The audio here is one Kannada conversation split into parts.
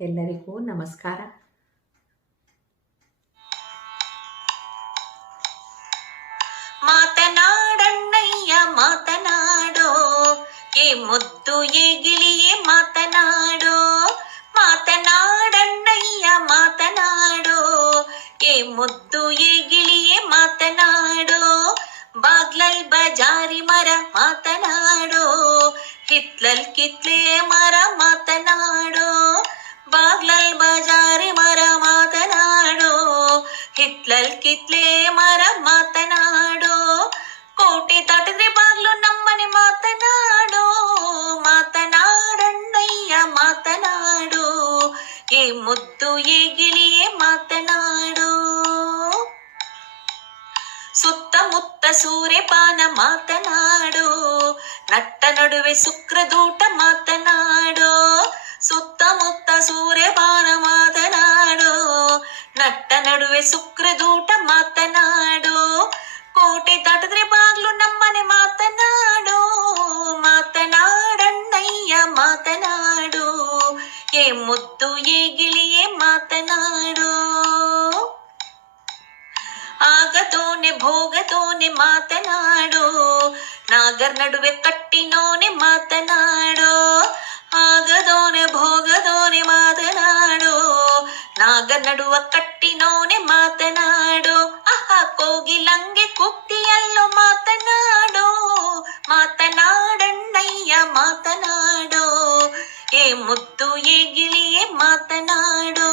ಎಲ್ಲರಿಗೂ ನಮಸ್ಕಾರ. ಮಾತನಾಡಣ್ಣಯ್ಯ, ಮಾತನಾಡೋ. ಏ ಮುದ್ದು, ಏ ಗಿಳಿಯೇ ಮಾತನಾಡೋ. ಮಾತನಾಡಣ್ಣಯ್ಯ, ಮಾತನಾಡೋ. ಏ ಮುದ್ದು, ಏ ಗಿಳಿಯೇ ಮಾತನಾಡೋ. ಸೂರ್ಯಪಾನ ಮಾತನಾಡು. ನಟ್ಟ ನಡುವೆ ಶುಕ್ರದೂಟ ಮಾತನಾಡೋ. ಸುತ್ತಮುತ್ತ ಸೂರ್ಯಪಾನ ಮಾತನಾಡು. ನಟ್ಟ ನಡುವೆ ಸುಕ್ರದೂಟ ನಡುವೆ ಕಟ್ಟಿನೋನೆ ಮಾತನಾಡೋ, ಆಗದೋನೆ ಭೋಗದೋನೆ ಮಾತನಾಡೋ, ನಾಗ ನಡುವ ಕಟ್ಟಿನೋನೆ ಮಾತನಾಡೋ ಅಹ ಕೋಗಿಲಂಗೆ ಕುಕ್ತಿಯಲ್ಲೋ ಮಾತನಾಡೋ, ಮಾತನಾಡಣ್ಣಯ್ಯ ಮಾತನಾಡೋ, ಏ ಮುದ್ದು ಏ ಗಿಳಿಯೇ ಮಾತನಾಡೋ.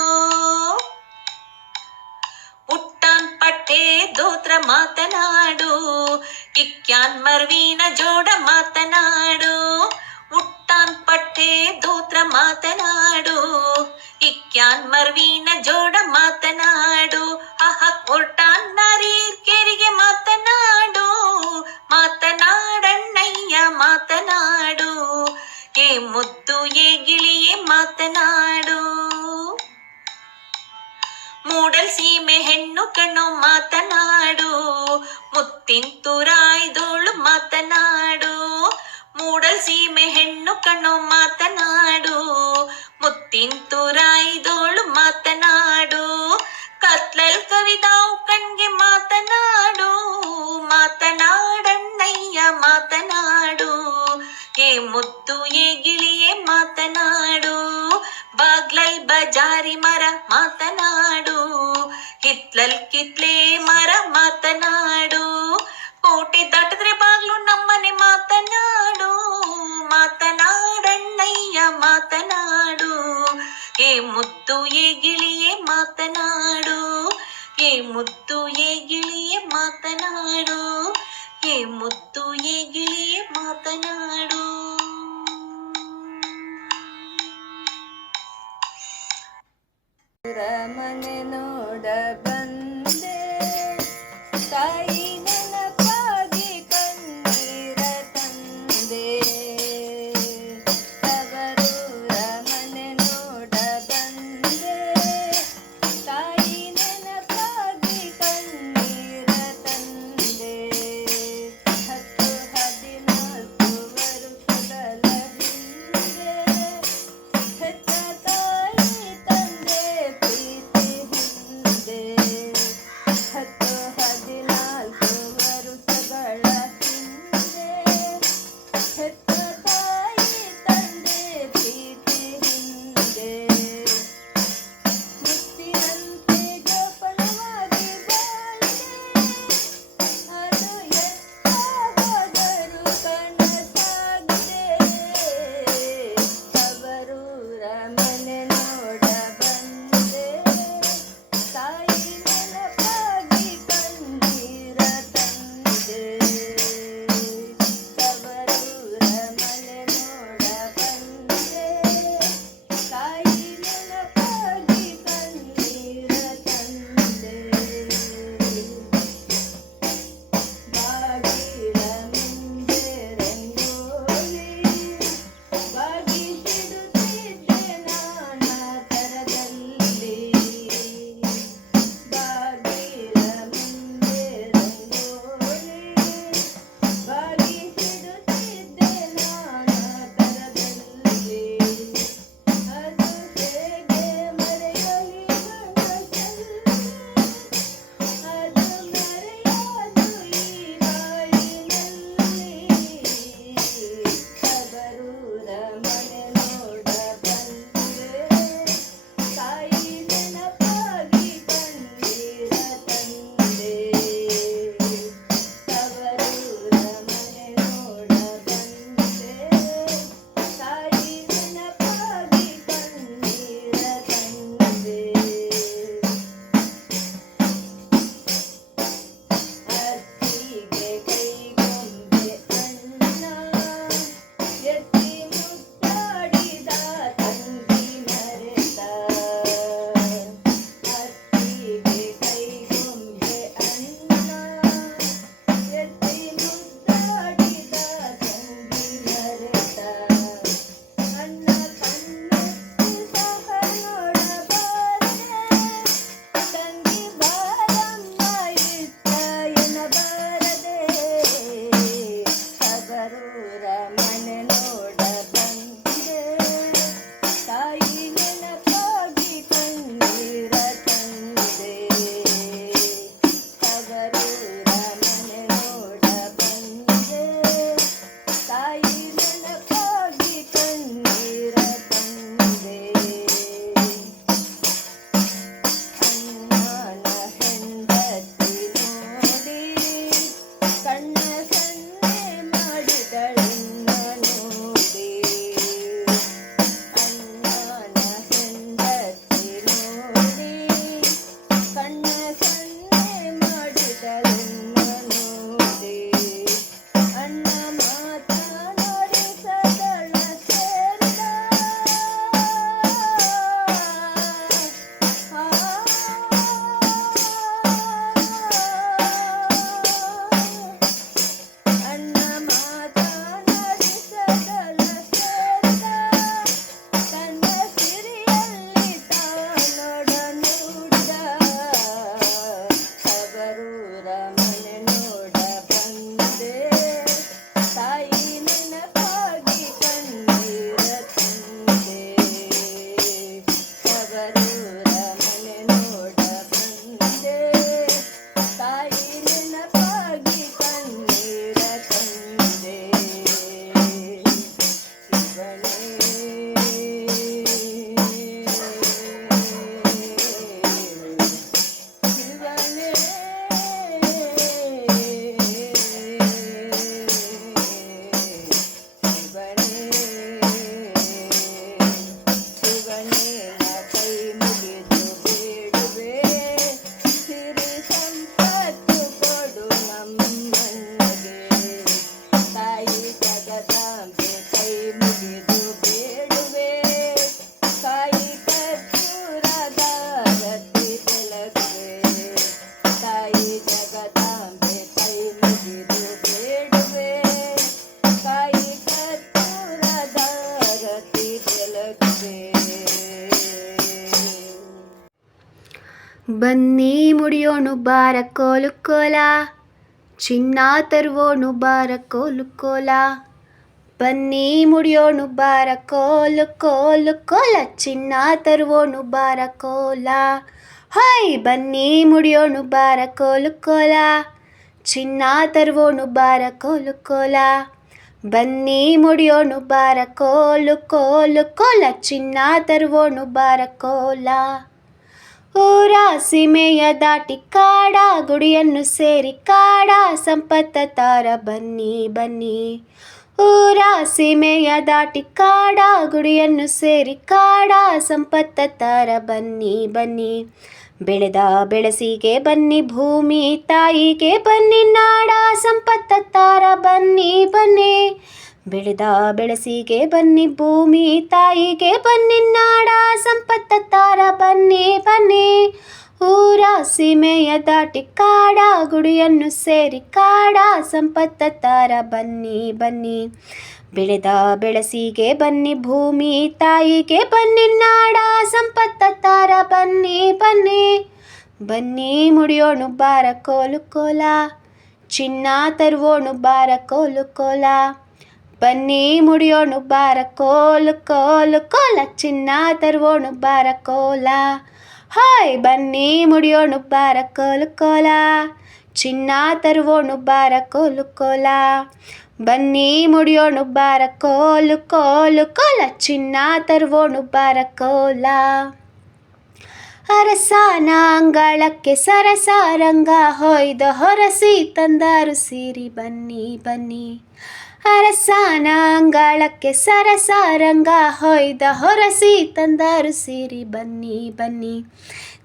ಪುಟ್ಟಾನ್ ಪಟ್ಟೆ ದೋತ್ರ ಮಾತನಾಡು. ಇಕ್ಯಾನ್ ಮರ್ವಿನ ಜೋಡ ಮಾತನಾಡು. ಉಟ್ಟಾನ್ ಪಟ್ಟೆ ದೂತ್ರ ಮಾತನಾಡು. ಇಕ್ಯಾನ್ ಮರ್ವೀನ ಜೋಡ ಮಾತನಾಡು. ಅಹ ಕೊಟ್ಟಾನ್ ನರೀರ್ ಕೆರಿಗೆ ಮಾತನಾಡು. ಮಾತನಾಡಣ್ಣಯ್ಯ, ಮಾತನಾಡು. ಏ ಮುದ್ದು, ಏ ಗಿಳಿಯೇ, ಮಾತನಾಡು. ಮೂಡಲ್ ಸೀಮೆ ಹೆಣ್ಣು ಕಣ್ಣು ಮಾತನಾಡು. ಮುತ್ತಿಂತುರಾಯ್ದೋಳು ಸೀಮೆ ಹೆಣ್ಣು ಕಣ್ಣು ಮಾತನಾಡು. ಮುತ್ತಿಂತುರಾಯ್ದೋಳು ಮಾತನಾಡು ಏ ಮುದ್ದು ಏ ಗಿಳಿಯೇ ಮಾತನಾಡು. ಏ ಮುದ್ದು ಬನ್ನಿ ಮುಡಿಯೋಣು ಬಾರ ಕೋಲು ಕೋಲ ಚಿನ್ನ ತರುವೋಣು ಬಾರ ಕೋಲು ಕೋಲ ಬನ್ನಿ ಮುಡಿಯೋಣು ಬಾರ ಕೋಲು ಕೋಲು ಕೋಲ ಚಿನ್ನ ತರುವೋಣು ಬಾರ ಕೋಲ ಹಾಯ್ ಬನ್ನಿ ಮುಡಿಯೋಣು ಬಾರ ಕೋಲು ಕೋಲ ಚಿನ್ನ ತರುವೋಣು ಬಾರ ಕೋಲು ಕೋಲ ಬನ್ನಿ ಮುಡಿಯೋಣು ಬಾರ ಕೋಲು ಕೋಲು ಕೋಲ ಚಿನ್ನ ತರುವೋಣು ಬಾರ ಕೋಲ ಊರ ಸೀಮೆಯ ದಾಟಿ ಕಾಡ ಗುಡಿಯನ್ನು ಸೇರಿ ಕಾಡ ಸಂಪತ್ತ ತಾರ ಬನ್ನಿ ಬನ್ನಿ. ಊರ ಸೀಮೆಯ ದಾಟಿ ಕಾಡ ಗುಡಿಯನ್ನು ಸೇರಿ ಕಾಡ ಸಂಪತ್ತ ತಾರ ಬನ್ನಿ ಬನ್ನಿ. ಬೆಳೆದ ಬೆಳಸಿಗೆ ಬನ್ನಿ, ಭೂಮಿ ತಾಯಿಗೆ ಬನ್ನಿ, ನಾಡ ಸಂಪತ್ತ ತಾರ ಬನ್ನಿ ಬನ್ನಿ. ಬೆಳೆದ ಬೆಳಸಿಗೆ ಬನ್ನಿ ಭೂಮಿ, ತಾಯಿಗೆ ಬನ್ನಿ ನಾಡ, ಸಂಪತ್ತ ತಾರ ಬನ್ನಿ ಬನ್ನಿ ಊರ ಸೀಮೆಯ ದಾಟಿ ಕಾಡ, ಗುಡಿಯನ್ನು ಸೇರಿ ಕಾಡ, ಸಂಪತ್ತ ತಾರ ಬನ್ನಿ ಬನ್ನಿ ಬೆಳೆದ ಬೆಳಸಿಗೆ ಬನ್ನಿ ಭೂಮಿ, ತಾಯಿಗೆ ಬನ್ನಿ ನಾಡ, ಸಂಪತ್ತ ತಾರ ಬನ್ನಿ ಬನ್ನಿ ಬನ್ನಿ ಮುಡಿಯೋಣು ಬಾರ ಕೋಲು ಕೋಲ, ಚಿನ್ನ ತರುವೋಣು ಬಾರ ಕೋಲು ಕೋಲ. ಬನ್ನಿ ಮುಡಿಯೋಣು ಬಾರ ಕೋಲು ಕೋಲು, ಕೋಲ, ಚಿನ್ನ ತರುವೋಣು ಬಾರ ಕೋಲ. ಹಾಯ್, ಬನ್ನಿ ಮುಡಿಯೋಣು ಬಾರ ಕೋಲು, ಕೋಲ, ಚಿನ್ನ ತರುವೋಣು ಬಾರ ಕೋಲು, ಕೋಲ. ಬನ್ನಿ ಮುಡಿಯೋಣು ಬಾರ ಕೋಲು ಕೋಲು, ಕೋಲ, ಚಿನ್ನ ತರುವೋಣು ಬಾರ ಕೋಲ. ಅರಸಾನ ಅಂಗಳಕ್ಕೆ ಸರಸಾರಂಗ ಹೊಯ್ದ ಹೊರಸಿ ತಂದಾರು ಸೀರಿ. ಬನ್ನಿ ಬನ್ನಿ ಅರಸನ ಅಂಗಳಕ್ಕೆ ಸರಸಾರಂಗ ಹೊಯ್ದ ಹೊರಸಿ ತಂದರು ಸಿರಿ, ಬನ್ನಿ ಬನ್ನಿ.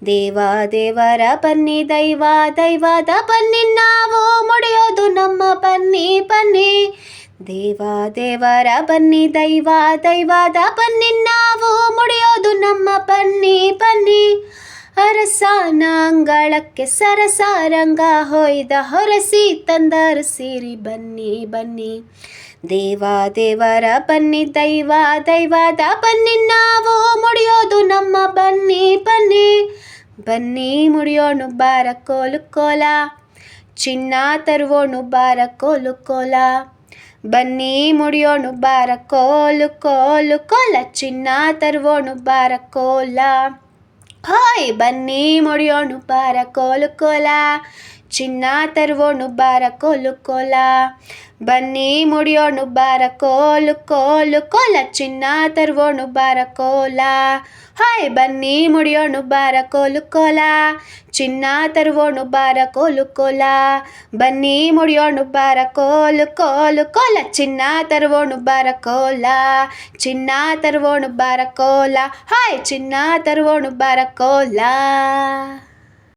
ದೇವ, ದೇವರ ಬನ್ನಿ, ದೈವ, ದೈವದ ಬನ್ನಿ, ನಾವು ಮುಡಿಯೋದು ನಮ್ಮ ಬನ್ನಿ ಬನ್ನಿ. ದೇವ, ದೇವರ ಬನ್ನಿ, ದೈವ, ದೈವದ ಬನ್ನಿ, ನಾವು ಮುಡಿಯೋದು ನಮ್ಮ ಬನ್ನಿ ಬನ್ನಿ. ಅರಸನ ಅಂಗಳಕ್ಕೆ ಸರಸಾರಂಗ ಹೊಯ್ದ ಹೊರಸಿ ತಂದರ ಸಿರಿ ಬನ್ನಿ ಬನ್ನಿ. ದೇವ, ದೇವರ ಬನ್ನಿ, ದೈವ, ದೈವದ ಬನ್ನಿ, ನಾವು ಮುಡಿಯೋದು ನಮ್ಮ ಬನ್ನಿ ಬನ್ನಿ. ಬನ್ನಿ ಮುಡಿಯೋಣು, ಬಾರ ಕೋಲು ಕೋಲ. ಚಿನ್ನ ತರುವೋಣು, ಬಾರ ಕೋಲು ಕೋಲ. ಬನ್ನಿ ಮುಡಿಯೋಣು, ಬಾರ ಕೋಲು ಕೋಲು ಕೋಲ. ಚಿನ್ನ ತರುವೋಣು, ಬಾರ ಕೋಲ. ಹಾಯ್ ಬನ್ನಿ ಮುಡಿಯೋಣು ಬಾರ ಕೋಲು ಕೋಲ ಚಿನ್ನ ತರುವೋಣು ಬಾರ ಕೋಲು. ಕೋಲ ಬನ್ನಿ ಮುಡಿಯೋಣು ಬಾರ ಕೋಲು ಕೋಲು. ಕೋಲ ಚಿನ್ನ ತರುವೋಣು ಬಾರ ಕೋಲ ಹಾಯ್, ಬನ್ನಿ ಮುಡಿಯೋಣು ಬಾರ ಕೋಲು. ಕೋಲ ಚಿನ್ನ ತರುವೋಣು ಬಾರ ಕೋಲು. ಕೋಲ ಬನ್ನಿ ಮುಡಿಯೋಣು ಬಾರ ಕೋಲು ಕೋಲು. ಕೋಲ ಚಿನ್ನ ತರುವೋಣು ಬಾರ ಕೋಲ ಚಿನ್ನ ತರುವೋಣು ಬಾರ ಕೋಲ ಹಾಯ್, ಚಿನ್ನ ತರುವೋಣು ಬಾರ ಕೋಲ